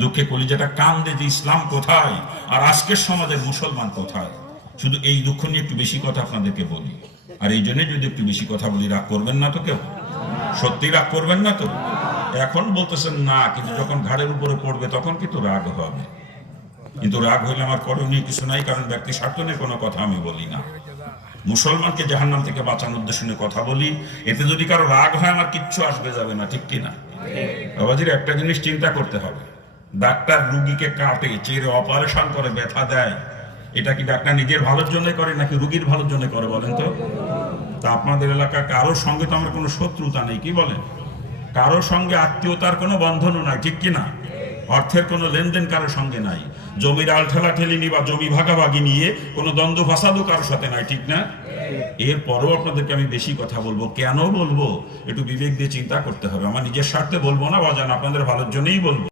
দুঃখে কলিজাটা কান্দে যে ইসলাম কোথায় আর আজকের সমাজের মুসলমান কোথায়। শুধু এই দুঃখ নিয়ে একটু বেশি কথা আপনাদেরকে বলি, আর এই জন্য যদি একটু বেশি কথা বলি রাগ করবেন না তো? কেউ সত্যি রাগ করবেন না তো? এখন বলতেছেন না, কিন্তু যখন ঘাড়ের উপরে পড়বে তখন কিন্তু রাগ হবে। কিন্তু রাগ হইলে আমার করণীয় কিছু নাই, কারণ ব্যক্তি স্বার্থ নিয়ে কোনো কথা আমি বলি না। মুসলমানকে জাহান্নাম থেকে বাঁচানোর উদ্দেশ্য নিয়ে কথা বলি। এতে যদি কারো রাগ হয় আমার কিচ্ছু আসবে যাবে না, ঠিক কিনা? বাবাজির একটা জিনিস চিন্তা করতে হবে, ডাক্তার রুগীকে কাটে, চেরে অপারেশন করে, ব্যথা দেয়, এটা কি ডাক্তার নিজের ভালোর জন্য করে নাকি রুগীর ভালোর জন্য করে বলেন তো? তা আপনাদের এলাকার কারোর সঙ্গে তো আমার কোনো শত্রুতা নেই, কি বলেন? কারোর সঙ্গে আত্মীয়তার কোনো বন্ধনও নাই, ঠিক কিনা? অর্থের কোনো লেনদেন কারোর সঙ্গে নাই, জমির আলঠেলা ঠেলিনি বা জমি ভাগাভাগি নিয়ে কোনো দ্বন্দ্ব ফাসাদও কারোর সাথে নাই, ঠিক না? এরপরও আপনাদেরকে আমি বেশি কথা বলবো, কেন বলবো একটু বিবেক দিয়ে চিন্তা করতে হবে। আমার নিজের স্বার্থে বলবো না বাজান, আপনাদের ভালোর জন্যই বলবো।